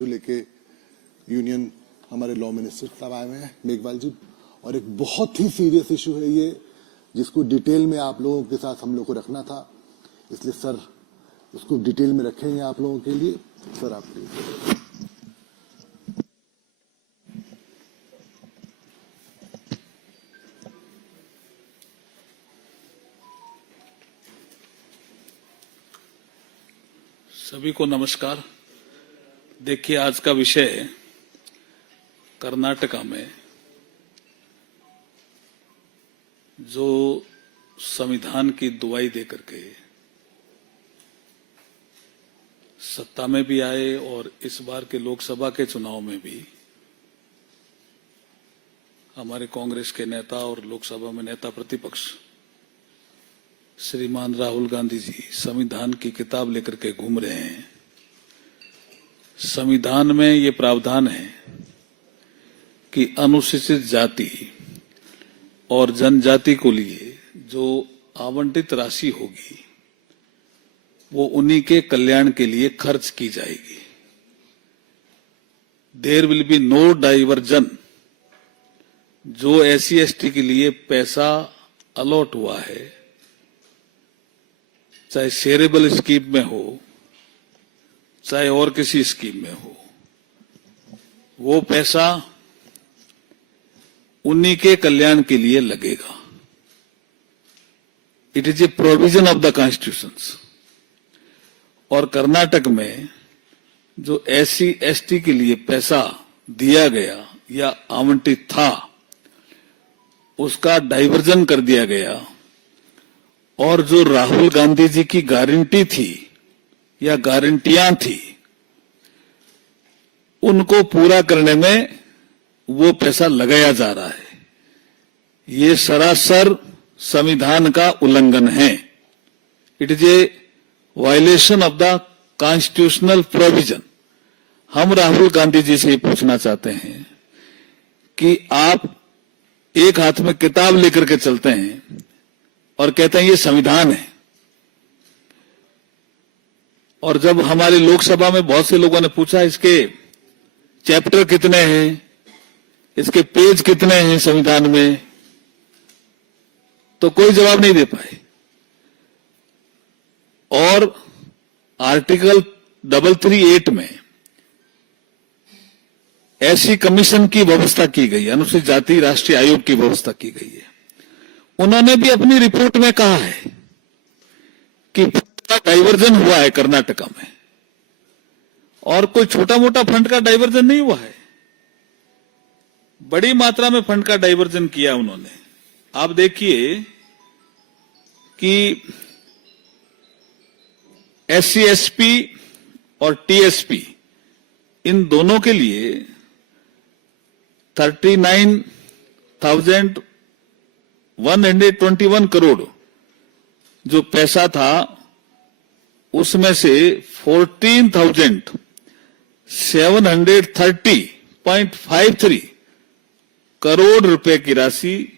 लेके यूनियन हमारे law minister साहब आए हुए हैं मेघवाल जी, और एक बहुत ही सीरियस इशू है ये, जिसको डिटेल में आप लोगों के साथ हम लोग को रखना था, इसलिए सर उसको डिटेल में रखेंगे आप लोगों के लिए। सर आप प्लीज। सभी को नमस्कार। देखिए, आज का विषय कर्नाटका में जो संविधान की दुहाई देकर के सत्ता में भी आए और इस बार के लोकसभा के चुनाव में भी हमारे कांग्रेस के नेता और लोकसभा में नेता प्रतिपक्ष श्रीमान राहुल गांधी जी संविधान की किताब लेकर के घूम रहे हैं। संविधान में ये प्रावधान है कि अनुसूचित जाति और जनजाति को लिए जो आवंटित राशि होगी वो उन्हीं के कल्याण के लिए खर्च की जाएगी। There will be no diversion. जो एससी एसटी के लिए पैसा अलॉट हुआ है, चाहे शेयरेबल स्कीम में हो चाहे और किसी स्कीम में हो, वो पैसा उन्हीं के कल्याण के लिए लगेगा। It is a provision of the constitution. और कर्नाटक में जो एससी एसटी के लिए पैसा दिया गया या आवंटित था, उसका डाइवर्जन कर दिया गया, और जो राहुल गांधी जी की गारंटी थी या गारंटियां थी, उनको पूरा करने में वो पैसा लगाया जा रहा है। ये सरासर संविधान का उल्लंघन है। It is a violation of the constitutional provision. हम राहुल गांधी जी से पूछना चाहते हैं कि आप एक हाथ में किताब लेकर के चलते हैं और कहते हैं ये संविधान है, और जब हमारी लोकसभा में बहुत से लोगों ने पूछा इसके चैप्टर कितने हैं, इसके पेज कितने हैं संविधान में, तो कोई जवाब नहीं दे पाए। और आर्टिकल 338 में ऐसी कमीशन की व्यवस्था की गई, अनुसूचित जाति राष्ट्रीय आयोग की व्यवस्था की गई है। उन्होंने भी अपनी रिपोर्ट में कहा है कि डाइवर्जन हुआ है कर्नाटका में, और कोई छोटा मोटा फंड का डाइवर्जन नहीं हुआ है, बड़ी मात्रा में फंड का डाइवर्जन किया उन्होंने। आप देखिए कि एससी एसपी और टीएसपी इन दोनों के लिए 39,121 करोड़ जो पैसा था, उसमें से 14,730.53 करोड़ रुपए की राशि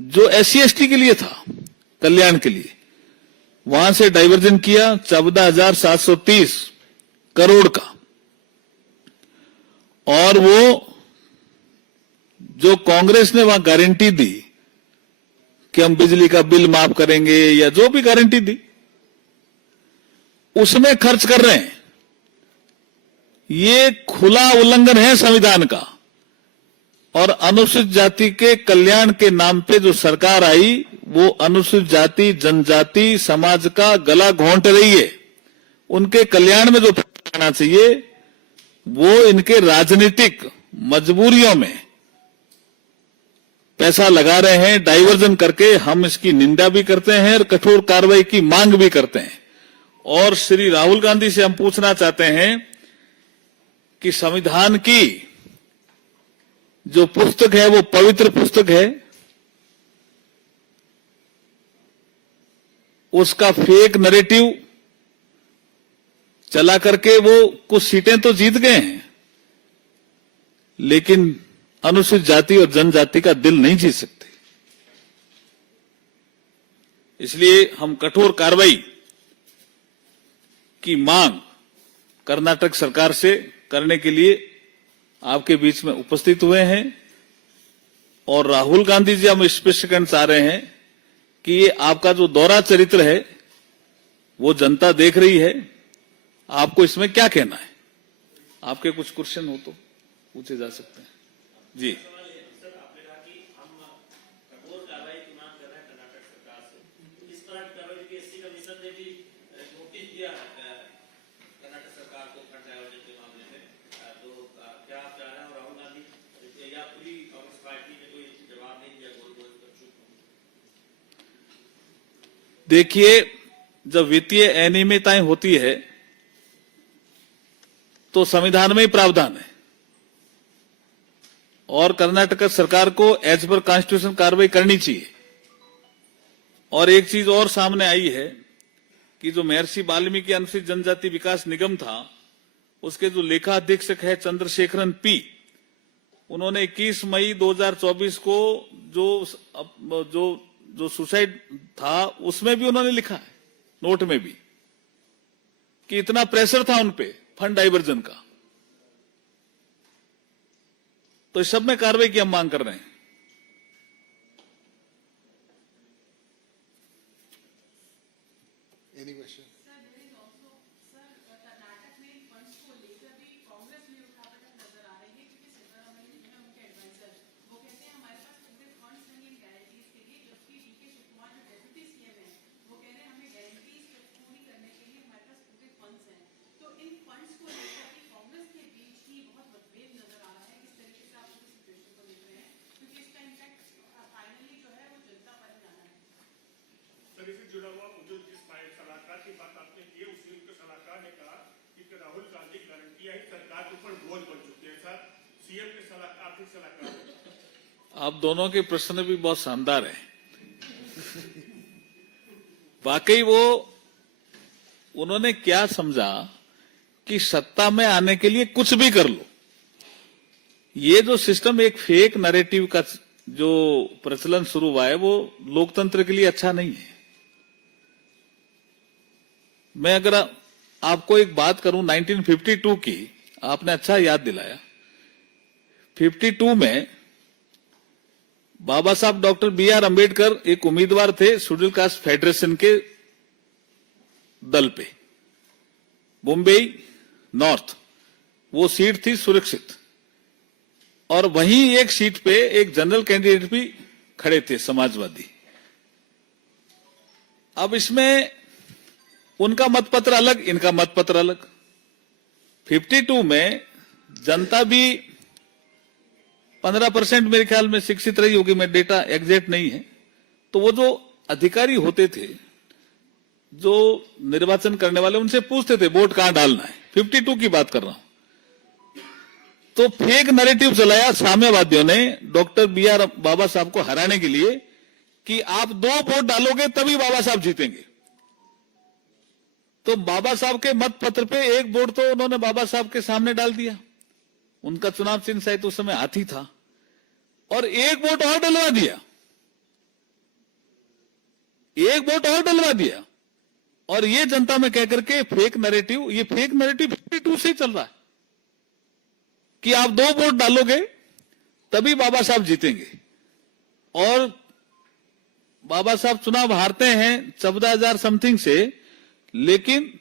जो एससी एसटी के लिए था, कल्याण के लिए, वहां से डाइवर्जन किया 14,730 करोड़ का। और वो जो कांग्रेस ने वहां गारंटी दी कि हम बिजली का बिल माफ करेंगे या जो भी गारंटी दी, उसमें खर्च कर रहे हैं। ये खुला उल्लंघन है संविधान का। और अनुसूचित जाति के कल्याण के नाम पे जो सरकार आई, वो अनुसूचित जाति जनजाति समाज का गला घोंट रही है। उनके कल्याण में जो आना चाहिए वो इनके राजनीतिक मजबूरियों में पैसा लगा रहे हैं, डाइवर्जन करके। हम इसकी निंदा भी करते हैं और कठोर कार्रवाई की मांग भी करते हैं। और श्री राहुल गांधी से हम पूछना चाहते हैं कि संविधान की जो पुस्तक है वो पवित्र पुस्तक है, उसका फेक नैरेटिव चला करके वो कुछ सीटें तो जीत गए हैं, लेकिन अनुसूचित जाति और जनजाति का दिल नहीं जीत सकते। इसलिए हम कठोर कार्रवाई की मांग कर्नाटक सरकार से करने के लिए आपके बीच में उपस्थित हुए हैं। और राहुल गांधी जी, हम स्पष्ट करना चाह रहे हैं कि ये आपका जो दोहरा चरित्र है वो जनता देख रही है। आपको इसमें क्या कहना है? आपके कुछ क्वेश्चन हो तो पूछे जा सकते हैं। जी, देखिए, जब वित्तीय अनियमितताएं होती है तो संविधान में ही प्रावधान है और कर्नाटक सरकार को एज पर कॉन्स्टिट्यूशन कार्रवाई करनी चाहिए। और एक चीज और सामने आई है कि जो महर्षि वाल्मीकि अनुसूचित जनजाति विकास निगम था, उसके जो लेखा अधीक्षक है चंद्रशेखरन पी, उन्होंने 21 मई 2024 को जो सुसाइड था उसमें भी उन्होंने लिखा है, नोट में भी, कि इतना प्रेशर था उनपे फंड डाइवर्जन का। तो इस सब में कार्रवाई की हम मांग कर रहे हैं। Any question? इससे जुड़ा हुआ मुझे जिस सलाहकार की बात आपने की है, उसी उनके सलाहकार ने कहा कि राहुल गांधी गारंटियां ही सरकार के ऊपर बोझ बन चुकी है। सर, सीएम के सलाहकार, आर्थिक सलाहकार। आप दोनों के प्रश्न भी बहुत शानदार हैं। वाकई वो उन्होंने क्या समझा कि सत्ता में आने के लिए कुछ भी कर लो। ये जो सिस्टम एक फेक नैरेटिव का जो प्रचलन शुरू हुआ है वो लोकतंत्र के लिए अच्छा नहीं है। मैं अगर आपको एक बात करूं 1952 की, आपने अच्छा याद दिलाया। 52 में बाबा साहब डॉक्टर B.R. अम्बेडकर एक उम्मीदवार थे शेड्यूल कास्ट फेडरेशन के दल पे, मुंबई नॉर्थ, वो सीट थी सुरक्षित। और वहीं एक सीट पे एक जनरल कैंडिडेट भी खड़े थे, समाजवादी। अब इसमें उनका मतपत्र अलग, इनका मतपत्र अलग। 52 में जनता भी 15% मेरे ख्याल में शिक्षित रही होगी, मैं डेटा एग्जैक्ट नहीं है। तो वो जो अधिकारी होते थे जो निर्वाचन करने वाले, उनसे पूछते थे वोट कहां डालना है। 52 की बात कर रहा हूं। तो फेक नैरेटिव चलाया साम्यवादियों ने डॉक्टर B.R. बाबा साहब को हराने के लिए कि आप 2 वोट डालोगे तभी बाबा साहब जीतेंगे। तो बाबा साहब के मत पत्र पे 1 वोट तो उन्होंने बाबा साहब के सामने डाल दिया। उनका चुनाव चिन्ह शायद उस समय हाथी था। और 1 वोट और डलवा दिया, 1 वोट और डलवा दिया। और ये जनता में कहकर के फेक नैरेटिव, ये फेक नैरेटिव 52 से ही चल रहा है कि आप 2 वोट डालोगे तभी बाबा साहब जीतेंगे। और बाबा साहब चुनाव हारते हैं 14,000 समथिंग से, लेकिन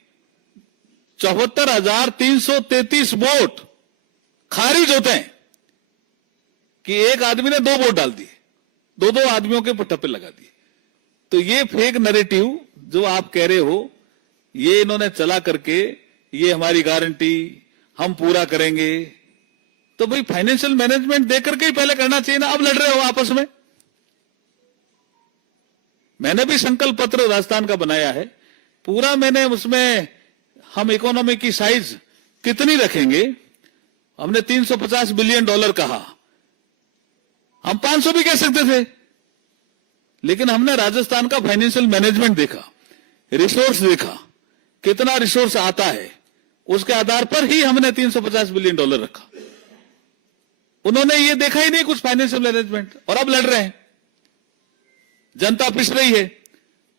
74,333 वोट खारिज होते हैं कि एक आदमी ने 2 वोट डाल दिए, 2 आदमियों के ठप्पे लगा दिए। तो ये फेक नैरेटिव जो आप कह रहे हो, ये इन्होंने चला करके ये हमारी गारंटी हम पूरा करेंगे। तो भाई फाइनेंशियल मैनेजमेंट देकर के ही पहले करना चाहिए ना। अब लड़ रहे हो आपस में। मैंने भी संकल्प पत्र राजस्थान का बनाया है पूरा। मैंने उसमें हम इकोनॉमी की साइज कितनी रखेंगे, हमने $350 बिलियन कहा। हम 500 भी कह सकते थे, लेकिन हमने राजस्थान का फाइनेंशियल मैनेजमेंट देखा, रिसोर्स देखा, कितना रिसोर्स आता है, उसके आधार पर ही हमने $350 बिलियन रखा। उन्होंने ये देखा ही नहीं कुछ फाइनेंशियल मैनेजमेंट, और अब लड़ रहे हैं। जनता पिस रही है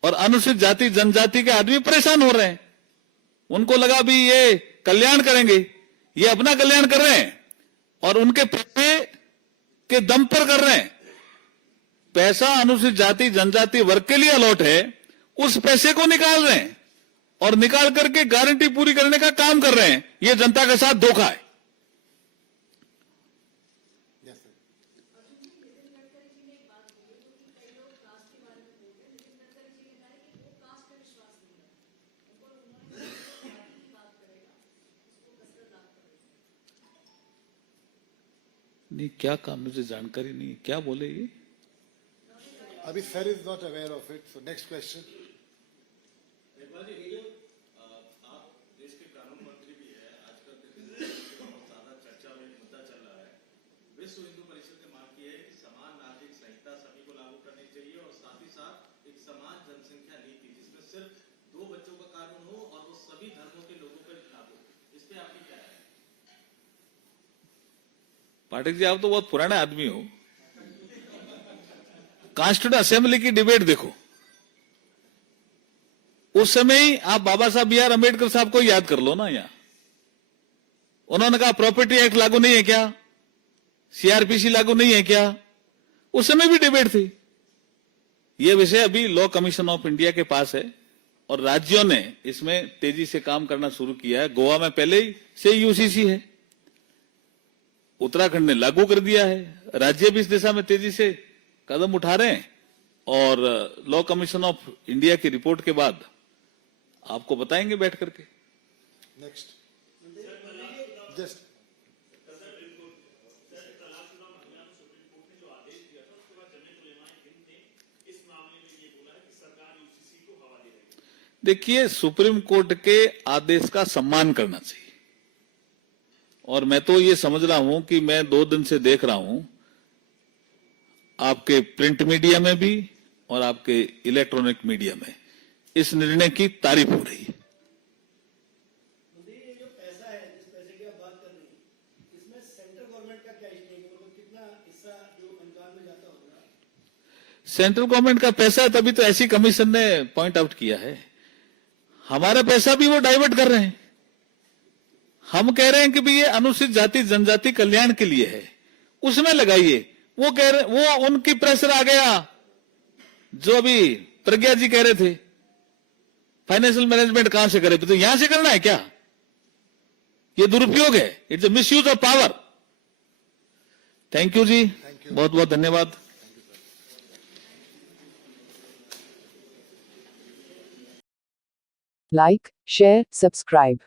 और अनुसूचित जाति जनजाति के आदमी परेशान हो रहे हैं। उनको लगा भी ये कल्याण करेंगे। ये अपना कल्याण कर रहे हैं और उनके पैसे के दम पर कर रहे हैं। पैसा अनुसूचित जाति जनजाति वर्ग के लिए अलॉट है, उस पैसे को निकाल रहे हैं और निकाल करके गारंटी पूरी करने का काम कर रहे हैं। ये जनता के साथ धोखा है। नहीं, क्या काम, मुझे जानकारी नहीं, क्या बोले ये? अभी sir is not aware of it, so next question. आप देश के कानून मंत्री भी है, आजकल बहुत ज्यादा चर्चा में मुद्दा चल रहा है। विश्व हिंदू परिषद ने मांग की है कि समान नागरिक संहिता सभी को लागू करनी चाहिए और साथ ही साथ एक समान जनसंख्या नीति जिसमें सिर्फ 2 बच्चों का कानून हो और वो सभी धर्मों के लोगों पर लागू हो। इस पे आपकी क्या है? पाठक जी, आप तो बहुत पुराने आदमी हो। कॉन्स्टिट्यूंट असेंबली की डिबेट देखो, उस समय ही आप बाबा साहब बी आर अम्बेडकर साहब को याद कर लो ना। यहां उन्होंने कहा प्रॉपर्टी एक्ट लागू नहीं है क्या, सीआरपीसी लागू नहीं है क्या? उस समय भी डिबेट थी। यह विषय अभी लॉ कमीशन ऑफ इंडिया के पास है और राज्यों ने इसमें तेजी से काम करना शुरू किया है। गोवा में पहले ही से यूसीसी है, उत्तराखंड ने लागू कर दिया है, राज्य भी इस दिशा में तेजी से कदम उठा रहे हैं और लॉ कमीशन ऑफ इंडिया की रिपोर्ट के बाद आपको बताएंगे बैठ करके। नेक्स्ट जस्ट देखिए, सुप्रीम कोर्ट के आदेश का सम्मान करना चाहिए और मैं तो ये समझ रहा हूं कि मैं 2 दिन से देख रहा हूं आपके प्रिंट मीडिया में भी और आपके इलेक्ट्रॉनिक मीडिया में इस निर्णय की तारीफ हो रही है। ये जो पैसा है, जिस पैसे की आप बात कर रही हैं, इसमें सेंट्रल गवर्नमेंट का क्या स्टेक है? मतलब कितना हिस्सा जो अनुदान में जाता होगा? सेंट्रल गवर्नमेंट का पैसा है, तभी तो ऐसी कमीशन ने पॉइंट आउट किया है। हमारा पैसा भी वो डाइवर्ट कर रहे हैं। हम कह रहे हैं कि भाई ये अनुसूचित जाति जनजाति कल्याण के लिए है, उसमें लगाइए। वो कह रहे, वो उनकी प्रेशर आ गया जो अभी प्रज्ञा जी कह रहे थे, फाइनेंशियल मैनेजमेंट कहां से करे, तो यहां से करना है क्या? ये दुरुपयोग है, it's a misuse of power. Thank you जी, बहुत बहुत धन्यवाद। Like, share, subscribe.